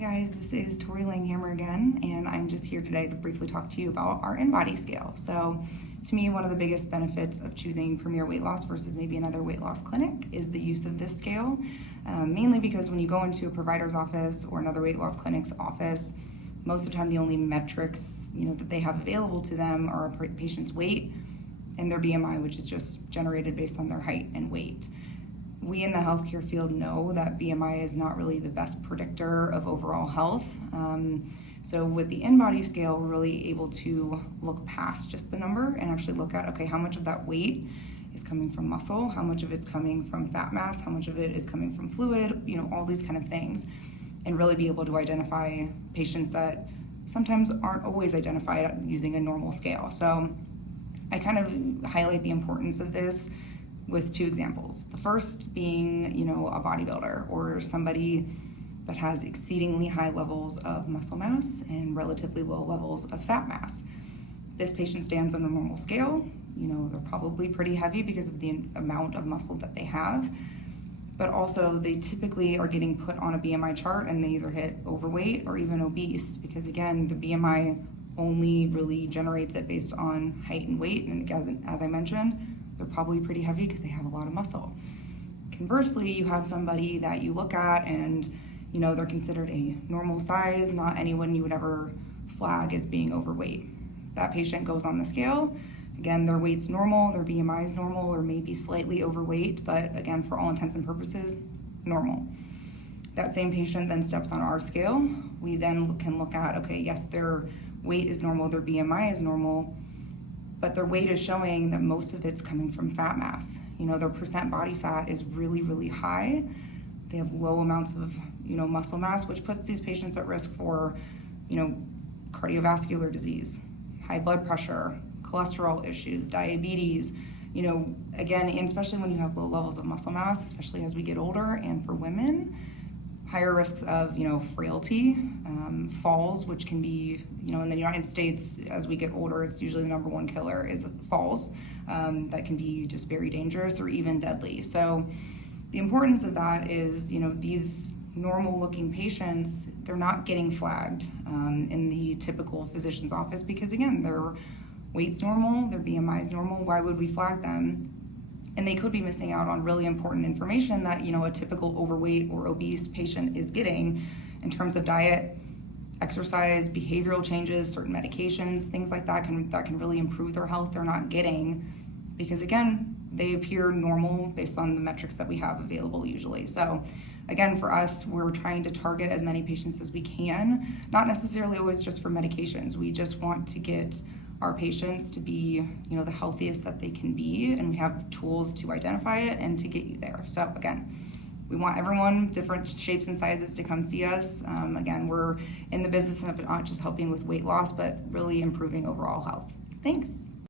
guys, this is Tory Langhammer again, and I'm just here today to briefly talk to you about our InBody scale. So to me, one of the biggest benefits of choosing Premier Weight Loss versus maybe another weight loss clinic is the use of this scale, mainly because when you go into a provider's office or another weight loss clinic's office, most of the time the only metrics that they have available to them are a patient's weight and their BMI, which is just generated based on their height and weight. We in the healthcare field know that BMI is not really the best predictor of overall health. So with the InBody scale, we're really able to look past just the number and actually look at, okay, how much of that weight is coming from muscle, how much of it's coming from fat mass, how much of it is coming from fluid, all these kind of things, and really be able to identify patients that sometimes aren't always identified using a normal scale. So I kind of highlight the importance of this with two examples. The first being, a bodybuilder or somebody that has exceedingly high levels of muscle mass and relatively low levels of fat mass. This patient stands on a normal scale. They're probably pretty heavy because of the amount of muscle that they have, but also they typically are getting put on a BMI chart and they either hit overweight or even obese, because again, the BMI only really generates it based on height and weight, and as I mentioned, they're probably pretty heavy because they have a lot of muscle. Conversely, you have somebody that you look at and they're considered a normal size, not anyone you would ever flag as being overweight. That patient goes on the scale. Again, their weight's normal, their BMI is normal, or maybe slightly overweight, but again, for all intents and purposes, normal. That same patient then steps on our scale. We then can look at, okay, yes, their weight is normal, their BMI is normal, but their weight is showing that most of it's coming from fat mass. Their percent body fat is really, really high. They have low amounts of, muscle mass, which puts these patients at risk for, cardiovascular disease, high blood pressure, cholesterol issues, diabetes, again, and especially when you have low levels of muscle mass, especially as we get older, and for women, higher risks of, frailty, falls, which can be, in the United States, as we get older, it's usually the number one killer is falls. That can be just very dangerous or even deadly. So the importance of that is, these normal looking patients, they're not getting flagged in the typical physician's office because again, their weight's normal, their BMI is normal. Why would we flag them? And they could be missing out on really important information that, a typical overweight or obese patient is getting in terms of diet, exercise, behavioral changes, certain medications, things like that can really improve their health. They're not getting because again, they appear normal based on the metrics that we have available usually. So again, for us, we're trying to target as many patients as we can, not necessarily always just for medications. We just want to get our patients to be, the healthiest that they can be, and we have tools to identify it and to get you there. So again, we want everyone, different shapes and sizes, to come see us. Again, we're in the business of not just helping with weight loss, but really improving overall health. Thanks.